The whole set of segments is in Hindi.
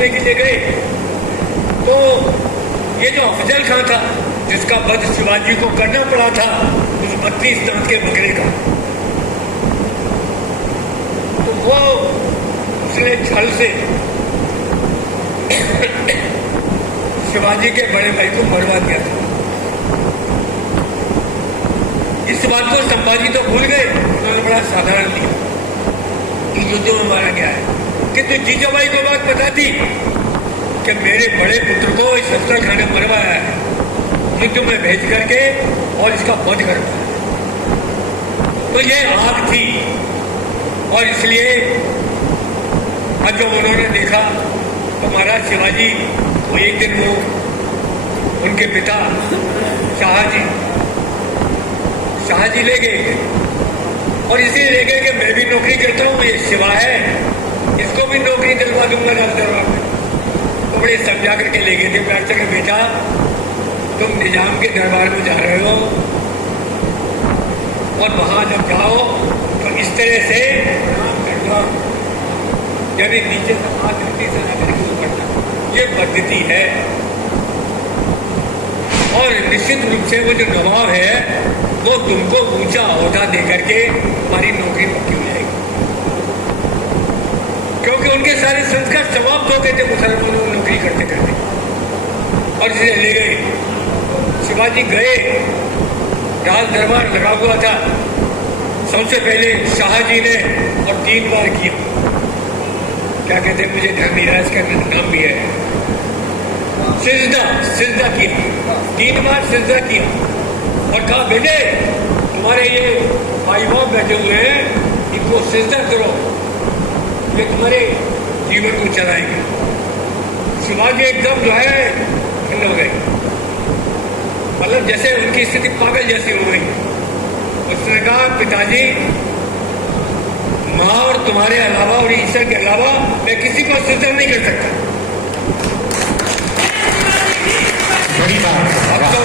के लिए गए तो ये जो अफजल खान था जिसका वध शिवाजी को करना पड़ा था उस 32 दांत के बकरे का, तो वो उसने छल से शिवाजी के बड़े भाई को मरवा दिया था। इस बात को संभाजी तो भूल गए, उन्होंने बड़ा साधारण लिया कि युद्ध में मारा गया है, किंतु जीजाबाई को बात पता थी कि मेरे बड़े पुत्र को इस अफजल खान ने मरवाया है युद्ध में भेज करके और इसका वध करवाया है। तो ये आग थी और इसलिए अब जब उन्होंने देखा तो महाराज शिवाजी को एक दिन वो उनके पिता शाहजी ले गए और इसीलिए ले गए कि मैं भी नौकरी करता हूँ, ये शिवा है, इसको भी नौकरी दिलवा दूंगा राज दरबार में। तो बड़े समझा करके ले गए थे प्यार से कि बेटा तुम निजाम के दरबार में जा रहे हो और वहां जब जाओ तो इस तरह से काम करना, यानी नीचे से हाथ नीचे से ना करके ऊपर तक, ये पद्धति है। और निश्चित रूप से वो जो नवाब है वो तुमको ऊंचा ओहदा दे करके हमारी नौकरी पक्की हो जाएगी, क्योंकि उनके सारे संस्कार समाप्त हो गए थे मुसलमानों को नौकरी करते करते। और इसे ले गए। शिवाजी गए, राज दरबार लगा हुआ था। सबसे पहले शाहजी ने और 3 बार किया, क्या कहते हैं मुझे ध्यान नहीं रहा, इसका नाम भी है, सिजदा किया, 3 बार सिजदा किया और कहा बेटे तुम्हारे ये भाई बाप बैठे हुए हैं, इनको सिजदा करो, ये तुम्हारे जीवन को चलाएंगे। शिवाजी एकदम जो है ठंड हो गए, मतलब जैसे उनकी स्थिति पागल जैसी हो गई। उसने कहा पिताजी माँ और तुम्हारे अलावा और ईश्वर के अलावा मैं किसी को सिजदा नहीं कर सकता। अब तो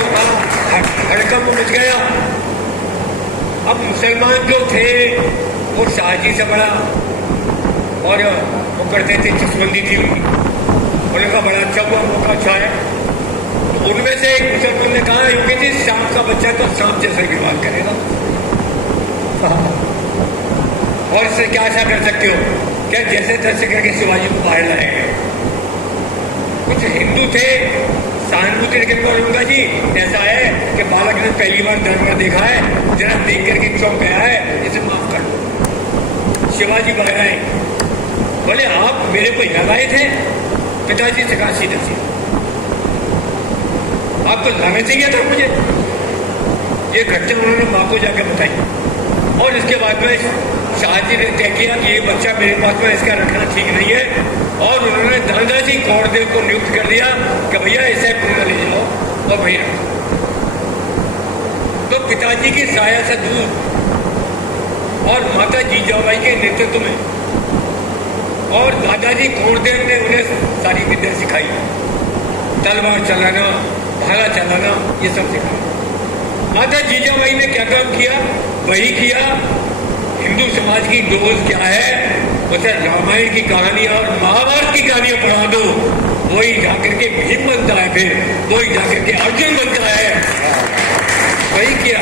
हड़कंप मच गया। अब मुसलमान जो थे वो शाहजी से बड़ा और वो करते थे, चसबंदी थी उनका बड़ा अच्छा हुआ, मौका अच्छा है। तो उनमें से एक मुसलमान ने कहा योगी जी सांप का बच्चा तो सांप जैसे गिरवाल करेगा और इससे क्या आशा कर सकते हो, क्या जैसे तैसे करके शिवाजी को बाहर लाए। कुछ हिंदू थे सहानुभूति लेकिन बोलूंगा जी ऐसा है कि बालक ने पहली बार दरबार देखा है, जरा देख करके चौंक गया है, इसे माफ कर दो। शिवाजी बाहर आए, बोले आप मेरे को यहाँ लाए थे? पिताजी से कहा सीधे सीधे आपको लाना चाहिए था मुझे। ये घटना उन्होंने माँ को जाकर बताई और इसके बाद में शाहजी ने तय किया कि ये बच्चा मेरे पास में इसका रखना ठीक नहीं है और उन्होंने दादाजी कौरदेव को नियुक्त कर दिया कि भैया इसे पुणे ले जाओ और भैया। तो पिताजी की साया से दूर और माता जीजाबाई के नेतृत्व में और दादाजी कौरदेव ने उन्हें सारी विद्या सिखाई, तलवार चलाना, भाला चलाना, ये सब सिखाया। माता जीजाबाई ने क्या काम किया, वही किया। हिंदू समाज की डोज क्या है, उसे रामायण की कहानी और महाभारत की कहानियां पढ़ा दो, वही जाकर के भीम बनता है, फिर वही जाकर के अर्जुन बनता है। वही किया,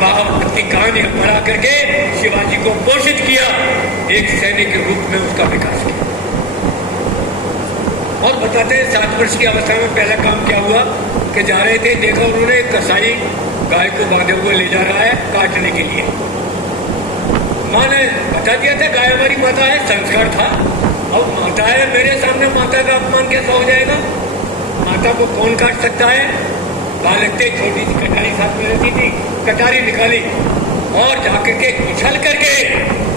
महाभारत की कहानियां पढ़ा करके शिवाजी को पोषित किया, एक सैनिक के रूप में उसका विकास किया। और बताते हैं 7 वर्ष की अवस्था में पहला काम क्या हुआ कि जा रहे थे, देखा उन्होंने कसाई गाय को बांधे हुए ले जा रहा है काटने के लिए। माँ ने बता दिया था गाय हमारी माता है, संस्कार था। अब माता है, मेरे सामने माता का अपमान कैसा हो जाएगा? माता को कौन काट सकता है? बालक थे, छोटी सी कटारी साथ में रहती थी, कटारी निकाली और जाकर के उछल करके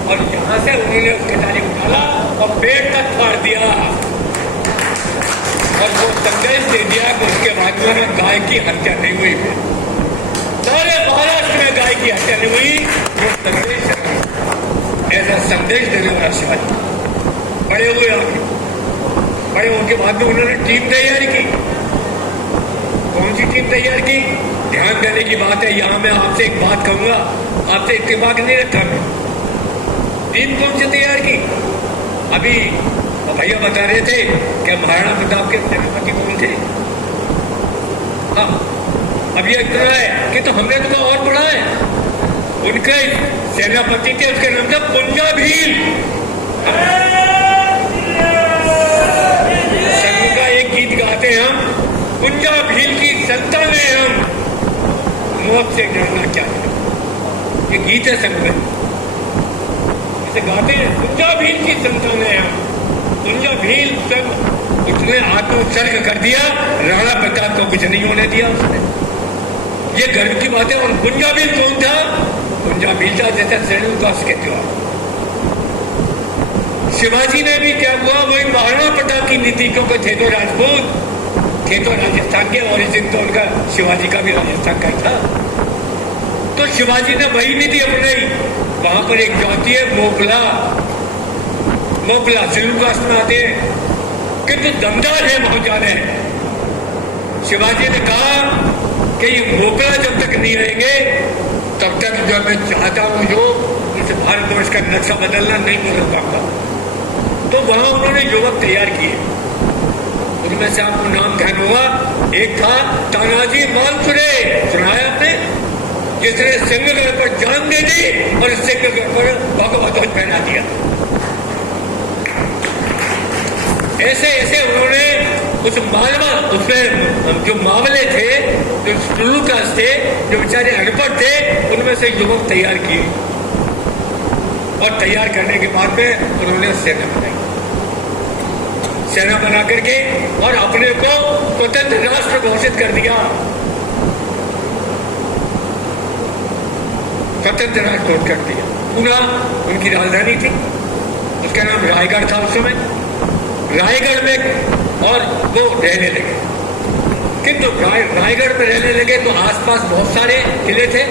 और यहाँ से उन्होंने उस कटारी को डाला और पेट तक फाड़ दिया और वो संदेश दे दिया कि उसके बाद में गाय की हत्या नहीं हुई। सारे महाराष्ट्र में गाय की हत्या नहीं हुई। वो संदेश ऐसा संदेश देने वाला शिवाजी बड़े हुए आगे। बड़े होने के बाद में उन्होंने टीम तैयार की। कौन सी टीम तैयार की? ध्यान देने की बात है, यहाँ मैं आपसे एक बात कहूंगा, आपसे इत्तेफाक नहीं रखा मैं। टीम कौन सी तैयार की? अभी और भैया बता रहे थे कि महाराणा प्रताप के सेनापति कौन थे। हाँ, अब ये इतना है कि तो हमने तो और पढ़ा है, उनके सेनापति थे, उसके नाम था पुंजा भील। संघ का एक गीत गाते हैं हम, पुंजा भील की संतान है हम, मौत से डरना क्या है। ये गीत है संघ में, इसे गाते हैं, पुंजा भील की संतान है हम। पुंजा भील सब उसने आत्मोत्सर्ग कर दिया, राणा प्रताप को कुछ नहीं होने दिया उसने। ये गर्व की बात है। और पुंजा भील कौन था? पुंजा भील था जैसा सेनुकास के त्योहार। शिवाजी ने भी क्या हुआ, वही महाराणा प्रताप की नीतिकों को थे तो राजपूत, थे तो राजस्थान के, ओरिजिन तो उनका शिवाजी का भी राजस्थान का था। तो शिवाजी ने वही नीति अपनाई। वहां पर एक जाति है मोगला, मोगला सेनुकास में आते हैं, किंतु दमदार है वहां जाने। शिवाजी ने कहा कि ये मोगला जब तक नहीं रहेंगे तब तक जो मैं चाहता हूं जो इस भारतवर्ष का नक्शा बदलना नहीं बदल पाऊंगा। तो वहां उन्होंने युवक तैयार किए, उनमें से आपको नाम ध्यान होगा, एक था तानाजी मालपुरे, सुना है आपने, जिसने सिंहगढ़ पर जान दे दी और सिंहगढ़ पर भगवा ध्वज पहना दिया। ऐसे ऐसे उन्होंने उस मालवा, उसमें जो मावले थे, जो सुलूकास थे, जो बेचारे अनपढ़ थे, उनमें से युवक तैयार किए। और तैयार करने के बाद में उन्होंने सेना बनाई, सेना बना करके और अपने को स्वतंत्र राष्ट्र घोषित कर दिया, स्वतंत्र राष्ट्र घोषित कर दिया। पूरा उनकी राजधानी थी, उसका नाम रायगढ़ था उस समय। रायगढ़ में और वो रहने लगे, किंतु रायगढ़ में रहने लगे तो आसपास बहुत सारे किले थे।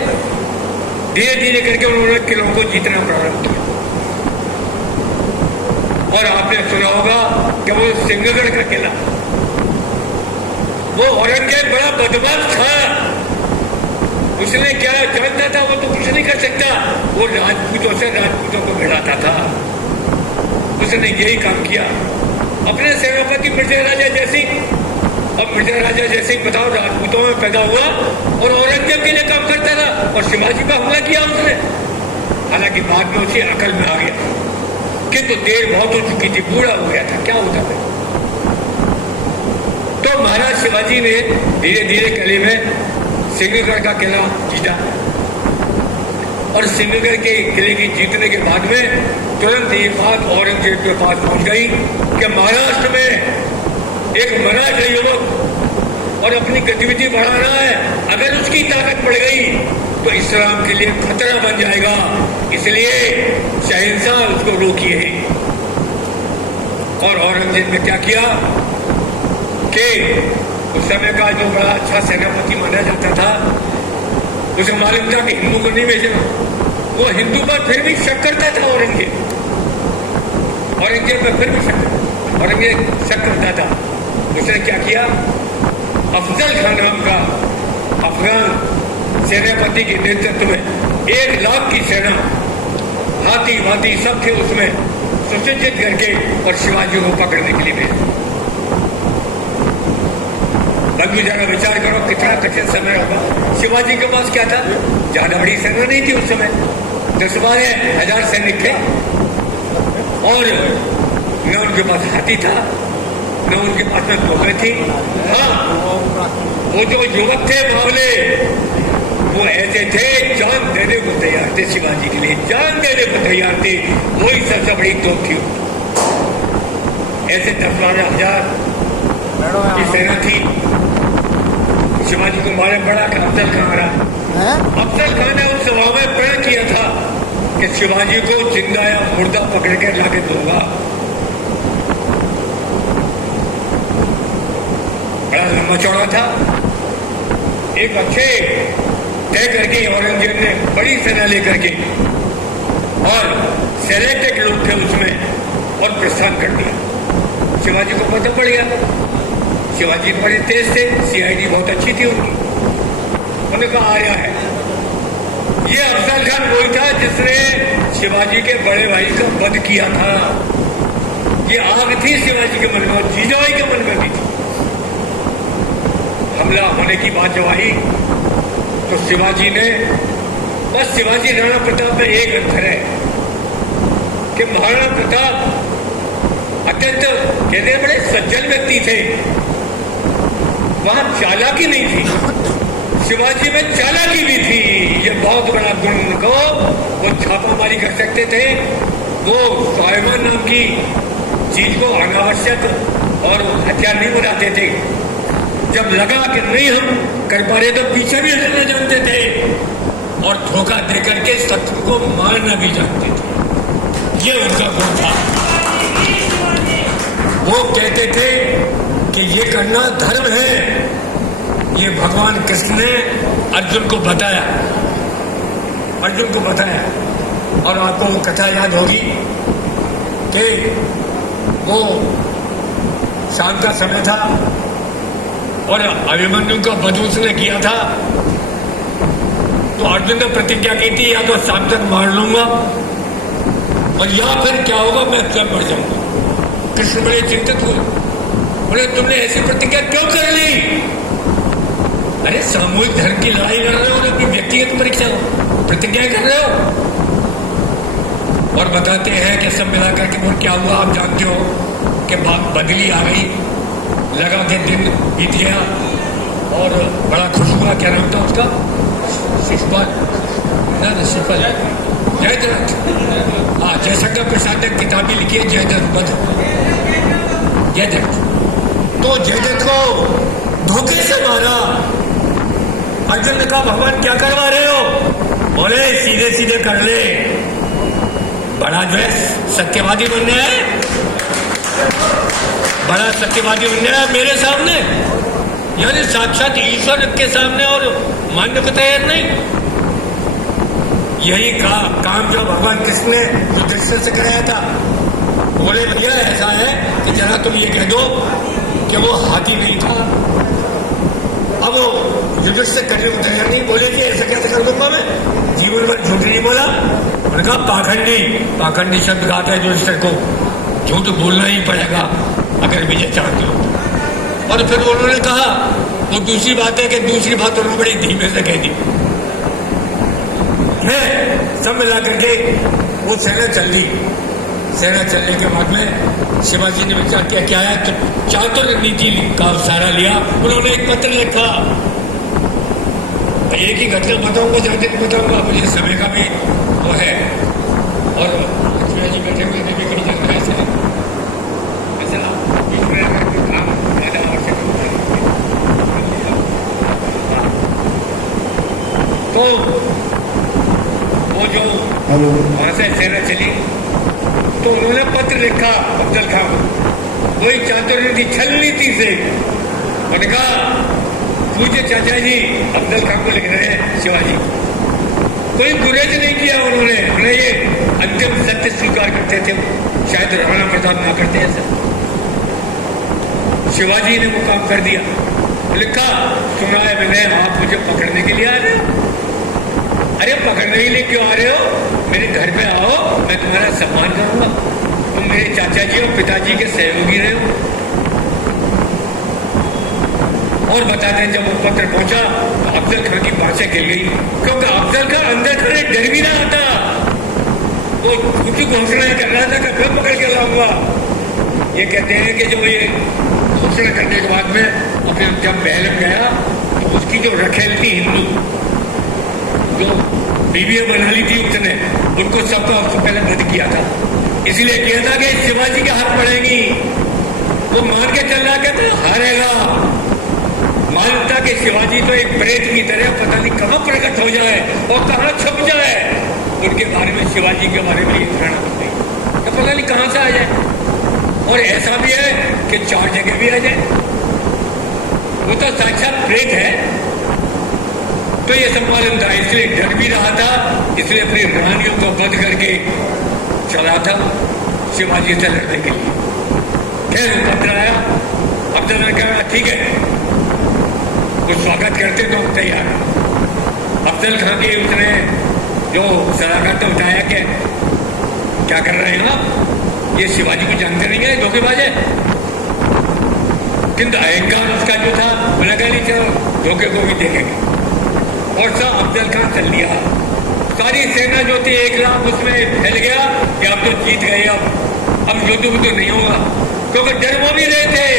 धीरे धीरे करके उन्होंने किलों को जीतना प्रारंभ किया। और आपने सुना होगा कि वो सिंहगढ़ का किला, वो औरंगजेब बड़ा बदमाश था, उसने क्या जानता था, वो तो कुछ नहीं कर सकता, वो राजपूतों से राजपूतों को भिड़ाता था। उसने यही काम किया। अपने सेनापति मिर्जा राजा जैसी, अब मिर्जा राजा जैसे ही बताओ राजपूतों में पैदा हुआ और औरंगजेब के लिए काम करता था और शिवाजी पर हमला किया उसने। हालांकि बाद में उसी अकल में आ गया, किंतु देर बहुत हो चुकी थी, बूढ़ा हो गया था, क्या होता था। तो महाराज शिवाजी ने धीरे धीरे किले में सिंहगढ़ का किला जीता। और सिंहगढ़ के किले की जीतने के बाद में तुरंत ये बात औरंगजेब के पास पहुंच गई कि महाराष्ट्र में एक मराठा युवक और अपनी गतिविधि बढ़ा रहा है, अगर उसकी ताकत बढ़ गई तो इस्लाम के लिए खतरा बन जाएगा, इसलिए शहंशाह उसको रोकिए। और औरंगजेब ने क्या किया कि उस समय का जो बड़ा अच्छा सेनापति माना जाता था, उसे मालूम था कि हिंदू को नहीं भेजना, वो हिंदू पर फिर भी शक करता था। औरंगजेब पर फिर भी शक करता था। उसने क्या किया, अफजल खान नाम का अफगान सेनापति के नेतृत्व में 1 लाख की सेना, हाथी वाथी सब थे उसमें, सुसज्जित करके और शिवाजी को पकड़ने के लिए भेजा। बंधु जरा विचार करो कितना कठिन समय होगा। शिवाजी के पास क्या था, ज्यादा बड़ी सेना नहीं थी उस समय, 10-12 हजार सैनिक थे और न उनके पास हाथी था, न उनके पास में तोपें थी। हाँ, वो जो युवक थे मावले, वो ऐसे थे जान देने को तैयार थे, शिवाजी के लिए जान देने को तैयार थे। वही सबसे बड़ी तोप थी। ऐसे 10-12 हजार की सेना थी। शिवाजी को मारे पड़ा कि अफजल खान रहा। अफजल खान ने उस सभा में प्रण किया था कि शिवाजी को जिंदा या मुर्दा पकड़ कर लाके दूंगा। बड़ा लंबा चौड़ा था। एक अच्छे तय करके औरंगजेब ने बड़ी सेना लेकर के और सेलेक्टेड लोग थे उसमें और प्रस्थान कर दिया। शिवाजी को पता पड़ गया। शिवाजी बड़े तेज थे, सीआईडी बहुत अच्छी थी उनकी। उन्होंने कहा आया है। ये अफजल खान वही था जिसने शिवाजी के बड़े भाई का वध किया था। ये आग थी शिवाजी के मन में और जीजाबाई के मन में भी थी। हमला होने की बात जब आई तो शिवाजी ने, बस शिवाजी राणा प्रताप में एक अंतर है कि महाराणा प्रताप अत्यंत कहते हैं बड़े सज्जन व्यक्ति थे, वहां चालाकी नहीं थी। शिवाजी में चालाकी भी थी, ये बहुत बड़ा गुण उनको। वो छापामारी कर सकते थे, वो स्वाभिमान नाम की चीज को अनावश्यक और हथियार नहीं बनाते थे। जब लगा कि नहीं हम कर पा रहे तो पीछे भी हटना जानते थे और धोखा देकर के शत्रु को मारना भी जानते थे। ये उनका गुण था। वो कहते थे कि ये करना धर्म है। ये भगवान कृष्ण ने अर्जुन को बताया, अर्जुन को बताया। और आपको वो कथा याद होगी कि वो शाम का समय था और अभिमन्यु का वध उसने किया था। तो अर्जुन ने प्रतिज्ञा की थी या तो शाम तक मार लूंगा और या फिर क्या होगा मैं स्वयं मर जाऊंगा। कृष्ण बड़े चिंतित हुए, बोले तुमने ऐसी प्रतिज्ञा क्यों कर ली? अरे सामूहिक धर्म की लड़ाई लड़ रहे हो ना, अपनी व्यक्तिगत परीक्षा प्रतिज्ञाएं कर रहे हो। और बताते हैं कि सब मिलाकर के वो क्या हुआ आप जानते हो कि बदली आ गई, लगा के दिन बीत गया और बड़ा खुश हुआ। क्या नाम था उसका? शिषपाल, शिषपाल, जयद्रथ। हाँ, जयशंकर प्रसाद ने किताबी लिखी है जयद्रथ वध, जयद्रथ। तो जयद्रथ को धोखे से मारा। अर्जुन ने कहा भगवान क्या करवा रहे हो? बोले सीधे सीधे कर ले। बड़ा जो है सत्यवादी बनने है, बड़ा सत्यवादी बनने है मेरे सामने, यानी साक्षात ईश्वर के सामने, और मानने को तैयार नहीं। यही काम जो भगवान कृष्ण ने युधिष्ठिर से कराया था। बोले भैया ऐसा है कि जरा तुम ये कह दो कि वो हाथी नहीं था। अब वो युधिष्ठिर करने को तैयार नहीं, बोले कि ऐसा कैसे कर दूंगा मैं, जीवन भर झूठ नहीं बोला। उन्होंने कहा पाखंडी, पाखंडी शब्द कहते हैं युधिष्ठिर को, झूठ बोलना ही पड़ेगा अगर विजय चाहते हो। और फिर उन्होंने कहा, वो दूसरी बात है कि दूसरी बात उन्होंने बड़ी धीमे से कह दी है। सब मिला करके वो सेना चल दी। सेना चलने के बाद में शिवाजी ने विचार किया क्या है, तो चातुर नीति का सहारा लिया। उन्होंने एक पत्र लिखा, एक ही घटना बताऊंगा, ज्यादा नहीं बताऊंगा, मुझे समय का भी वो है। और लक्ष्मण जी बैठे हुए थे भी कई जगह ऐसे ऐसा काम ज्यादा आवश्यक तो वो जो वहां से सेना चली तो उन्होंने पत्र लिखा अफजल खान को, वही चातुर नीति छल नीति से। उन्होंने कहा पूज्य चाचा जी अफजल खान को लिख रहे हैं शिवाजी, कोई गुरेज नहीं किया उन्होंने, उन्हें ये अंतिम सत्य स्वीकार करते थे, शायद राणा प्रताप ना करते ऐसा। शिवाजी ने वो काम कर दिया, लिखा सुना है मैंने आप मुझे पकड़ने के लिए आ रहे हो। अरे पकड़ने के लिए क्यों आ रहे हो, मेरे घर पे आओ, मैं तुम्हारा सम्मान करूंगा, तुम मेरे चाचा जी और पिताजी के सहयोगी रहे हो। और बताते हैं जब वो पत्र पहुंचा तो अफजल खान की बातें गिर गई, क्योंकि अफजल खान अंदर खड़े डर भी रहा था। वो कुछ घोषणाएं कर रहा था कि मैं पकड़ के लाऊंगा। ये कहते हैं कि जो ये घोषणा करने के बाद में अपने जब पहले गया तो उसकी जो रखेल थी हिंदू, जो बीबी बना ली थी उसने, उनको सबका उसको पहले वध किया था। इसलिए किया था कि शिवाजी के हाथ पड़ेगी। वो मान के चल रहा कहता हारेगा, मानता कि शिवाजी तो एक प्रेत की तरह पता नहीं कहां प्रकट हो जाए और कहां छुप जाए। उनके बारे में, शिवाजी के बारे में ये धारणा बन गई तो पता नहीं कहां से आ जाए। और ऐसा भी है कि 4 जगह भी आ जाए। वो तो साक्षात प्रेत है। तो ये सब मालूम था, इसलिए डर भी रहा था, इसलिए अपनी रानियों को बंद करके चला था शिवाजी से लड़ने के लिए। खैर वो पत्र आया, अफजल ने कहा ठीक है वो स्वागत करते तो हम तैयार। अफजल खान की उसने जो सलाहकार तो बताया कि क्या कर रहे हैं आप, ये शिवाजी को जानते नहीं है, धोखेबाज है। किंतु अहंकार उसका जो था, मैंने कहा नहीं चलो धोखे को भी देखेंगे। और सब अफजल खान चल लिया। सारी सेना जो थी 1 लाख उसमें फैल गया कि अब तो जीत गए, अब युद्ध तो नहीं होगा, क्योंकि डर वो भी रहे थे,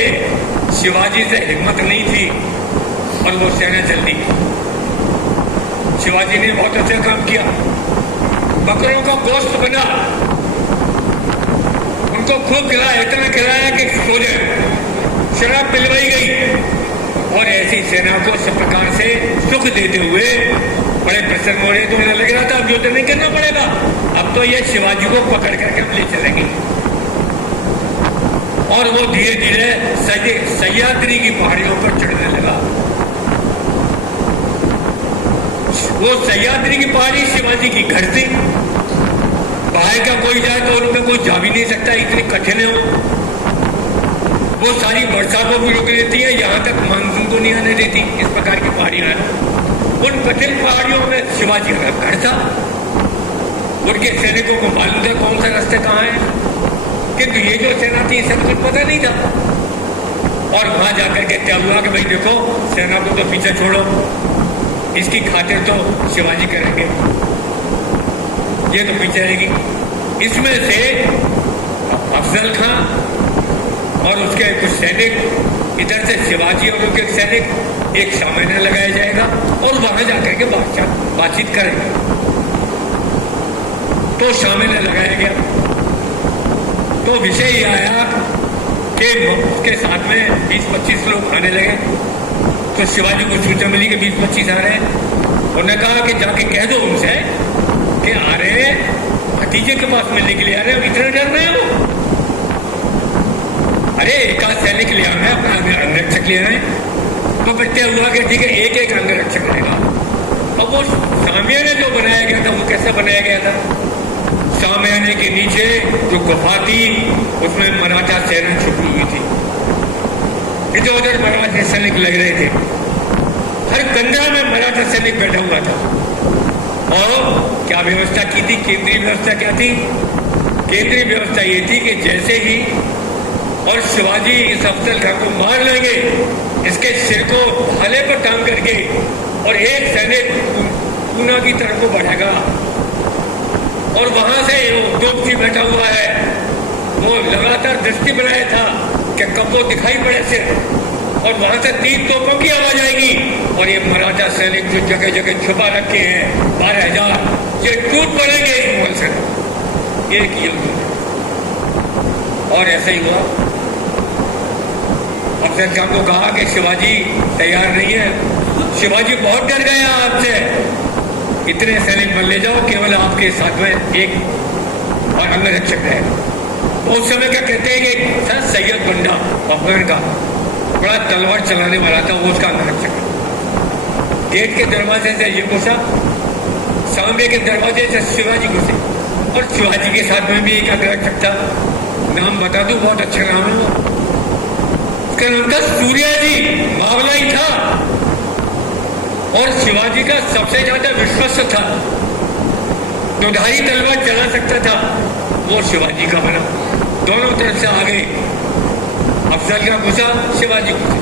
शिवाजी से हिम्मत नहीं थी और वो सेना चल दी। शिवाजी ने बहुत अच्छा काम किया, बकरों का गोश्त बना, उनको खूब खिलाया, इतना खिलाया कि सो जाए, शराब पिलवाई गई और ऐसी सेना को सब प्रकार से सुख देते हुए बड़े प्रसन्न हो रहे। तो उन्हें लग रहा था अब युद्ध नहीं करना पड़ेगा, अब तो ये शिवाजी को पकड़ करके हम ले चलेंगे। और वो धीरे धीरे सह्याद्री की पहाड़ियों पर चढ़ने लगा। वो सह्याद्री की पहाड़ी शिवाजी की घर थी, बाहर का कोई जाए तो उनमें कोई जा भी नहीं सकता, इतनी कठिन है वो सारी वर्षा को भी रोक देती है, यहाँ तक मानसून को नहीं आने देती। इस प्रकार की पहाड़ियां हैं। उन कठिन पहाड़ियों में शिवाजी का घर था। उनके सैनिकों को मालूम था कौन सा रास्ते कहाँ है, किंतु ये जो सेना थी इसे कुछ पता नहीं था। और वहां जाकर के क्या हुआ कि भाई देखो सेना को तो पीछे छोड़ो, इसकी खातिर तो शिवाजी करेंगे, ये तो पीछे रहेगी। इसमें से अफजल खान और उसके कुछ सैनिक, इधर से शिवाजी और उनके सैनिक एक सामने लगाया जाएगा और वहां जाकर के बातचीत करेंगे। तो सामने लगाया गया। तो विषय ये आया कि उसके साथ में 20-25 लोग आने लगे। तो शिवाजी को सूचना मिली कि 20-25 आ रहे हैं। उन्होंने कहा कि जाके कह दो उनसे कि आ रहे हैं, भतीजे के पास मिलने के लिए आ रहे हैं, इतने डर रहे हैं वो। अरे एक आध सैनिक ले आना है, अपना अंगरक्षक ले आए। तो फिर तय हुआ कि ठीक है एक अंगरक्षक रहेगा। अब वो सामियाने जो बनाया गया था वो कैसे बनाया गया था? सामियाने के नीचे जो गुफा थी उसमें मराठा सेना छुपी हुई थी, इधर उधर मराठा सैनिक लग रहे थे, हर कंधा में मराठा सैनिक बैठा हुआ था। और क्या व्यवस्था की थी? केंद्रीय व्यवस्था क्या थी? केंद्रीय व्यवस्था ये थी कि जैसे ही और शिवाजी इस अफजल खान को मार लेंगे, इसके सिर को भाले पर टांग करके और एक सैनिक पूना की तरफ को बढ़ेगा और वहां से दोस्ती बैठा हुआ है, वो लगातार दृष्टि बनाया था कि कब वो दिखाई पड़े सिर, और वहां से 3 तोपों की आवाज आएगी और ये मराठा सैनिक जो जगह जगह छुपा रखे हैं 12,000, ये टूट पड़ेंगे इस मोल से। एक युद्ध और ऐसा ही हुआ। अफजल खान को कहा कि शिवाजी तैयार नहीं है, शिवाजी बहुत डर गया आपसे, इतने सैनिक मन ले जाओ, केवल आपके साथ में एक और अंगरक्षक है। तो उस समय क्या कहते हैं कि सर सैयद बंडा अफगान का बड़ा तलवार चलाने वाला था, वो उसका अंगरक्षक। गेट के दरवाजे से ये घुसा, सामने के दरवाजे से शिवाजी घुसे और शिवाजी के साथ में भी एक अंगरक्षक था। नाम बता दूं, बहुत अच्छा नाम है वो, उसका नाम था सूर्याजी, मावला ही था और शिवाजी का सबसे ज्यादा विश्वस्त था, दुधारी तलवार चला सकता था, वो शिवाजी का बना। दोनों तरफ से आ गए, अफजल का घुसा, शिवाजी घुसे,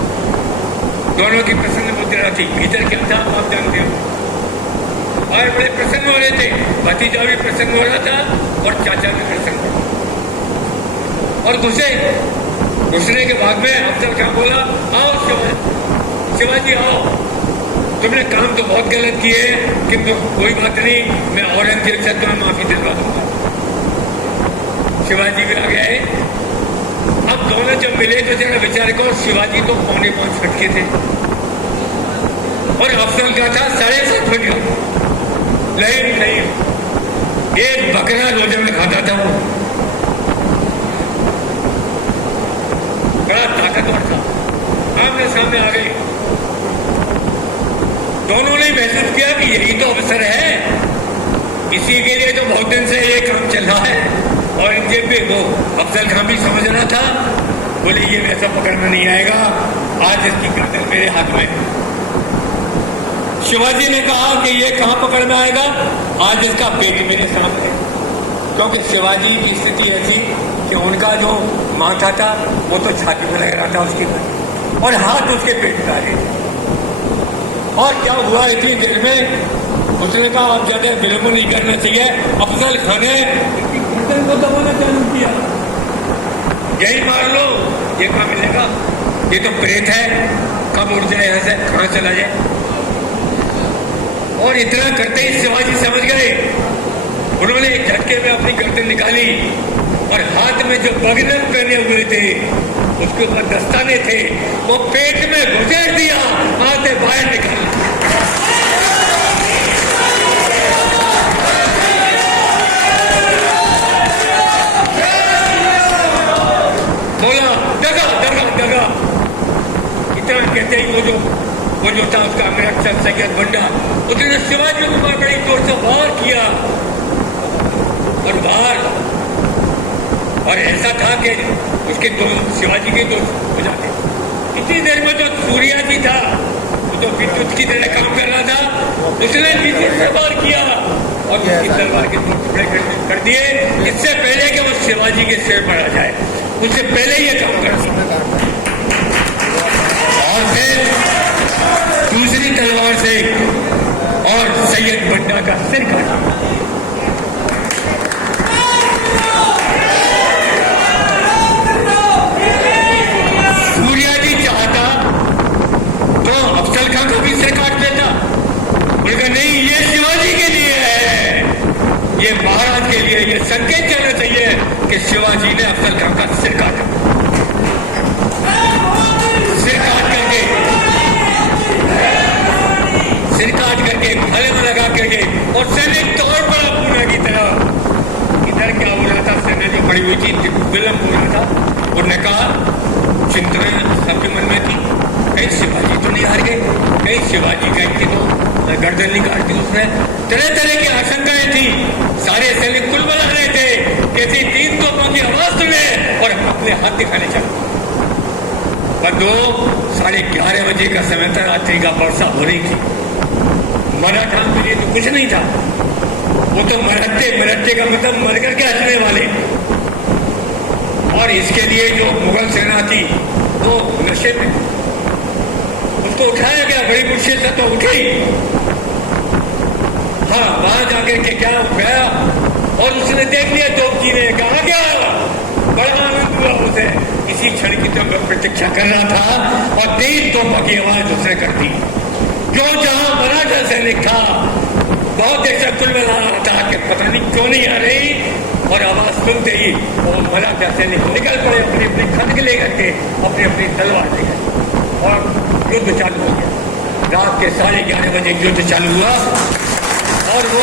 दोनों की प्रसन्न मुद्रा थी। भीतर क्या था आप जानते हो, और बड़े प्रसन्न हो रहे थे, भतीजा भी प्रसन्न हो रहा था और चाचा भी प्रसन्न हो रहा था। और घुसने के बाद में अफजल खान बोला, आओ शिवाजी आओ, तुमने काम तो बहुत गलत किए, किंतु कोई बात नहीं, मैं औरंगजेब से तुम्हें माफी दिलवा दूंगा। शिवाजी भी आ गए। अब दोनों जब मिले तो जरा विचार करो, शिवाजी तो 4.25 फुट के थे और अफजल का था 7.5 फुट का। नहीं, एक बकरा रोजे में खाता था वो, बड़ा ताकतवर था। आमने सामने आ गए, दोनों ने महसूस किया कि यही तो अवसर है, इसी के लिए तो बहुत दिन से ये काम चल रहा है। और इनके पे वो अफजल खान भी समझ रहा था, बोले ये वैसा पकड़ना नहीं आएगा, आज इसकी गर्दन मेरे हाथ में। शिवाजी ने कहा कि ये कहां पकड़ में आएगा, आज इसका पेट मेरे सामने। क्योंकि शिवाजी की स्थिति ऐसी कि उनका जो माथा था वो तो छाती में लग रहा था उसकी और हाथ उसके पेट में आ रहे थे। और क्या हुआ इतनी देर में, उसने कहा अब ज्यादा विलंब नहीं करना चाहिए, अफजल खान ने इसकी गर्दन को दबाना चालू किया, यही मार लो, ये कहाँ मिलेगा, ये तो प्रेत है, कब उड़ जाए यहाँ से, कहाँ चला जाए। और इतना करते ही शिवाजी समझ गए, उन्होंने एक झटके में अपनी गर्दन निकाली और हाथ में जो बगनल पहने हुए थे उसके ऊपर दस्ताने थे वो पेट में घुसेड़ दिया, आधे बाहर निकाल बोला दगा दगा दगा। इतना कहते ही वो जो था उसका मेरा अक्षर सैयद बंडा, उसने शिवाजी को बड़ी जोर से वार किया और वार, और ऐसा था कि उसके दो शिवाजी के दो हो जाते। इतनी देर में जो सूर्या जी था वो तो विद्युत की तरह काम कर रहा था, उसने नीचे से वार किया और उसकी तलवार के दो टुकड़े कर दिए, इससे पहले कि वो शिवाजी के सिर पर आ जाए, उससे पहले ये काम कर सकता। और फिर दूसरी तलवार से और सैयद बंडा का सिर काटा। सूर्या जी चाहता तो अफजल खान को भी सिर काट देता, बोलेगा नहीं ये शिवाजी के लिए है, ये महाराज के लिए, ये संकेत करना चाहिए कि शिवाजी ने अफजल खान का सिर काटा। सिर काट करके गले में लगा करके और सैनिक तौर पर पूरा की तरह इधर क्या हो रहा था, सेना जो खड़ी हुई थी विलंब हो रहा था, उन्होंने कहा चिंताएं सबके मन में थी, कहीं शिवाजी तो नहीं हार गए, कहीं शिवाजी का इनकी तो गर्दन नहीं काटती उसने, तरह तरह की आशंकाएं थी। सारे सैनिक कुल बना रहे थे, कैसी 3 तोपों की आवाज सुने और अपने हाथ दिखाने चले। पर 11:30 बजे का समय था, रात्रि का वर्षा हो रही थी। मराठा के लिए तो कुछ नहीं था, वो तो मरट्टे का मतलब मर करके हंसने वाले, और इसके लिए जो मुगल सेना थी वो नशे में, उसको उठाया गया, बड़ी मुश्किल से तो उठी। हाँ, वहां जाकर के क्या गया और उसने देख लिया तोपजी ने, कहा क्या, बड़ा आनंद हुआ उसे, इसी क्षण की तो प्रतीक्षा कर रहा था और 3 तोपों की आवाज उसने कर दी। जो जहां मराठा सैनिक था बहुत देर से कुल मिला रहा था कि पता नहीं क्यों नहीं आ रही, और आवाज सुनते ही वो मराठा सैनिक निकल पड़े अपनी अपनी खड्ग लेकर के, अपनी अपनी तलवार लेकर, और युद्ध चालू हो गया। रात के 11:30 बजे युद्ध चालू हुआ और वो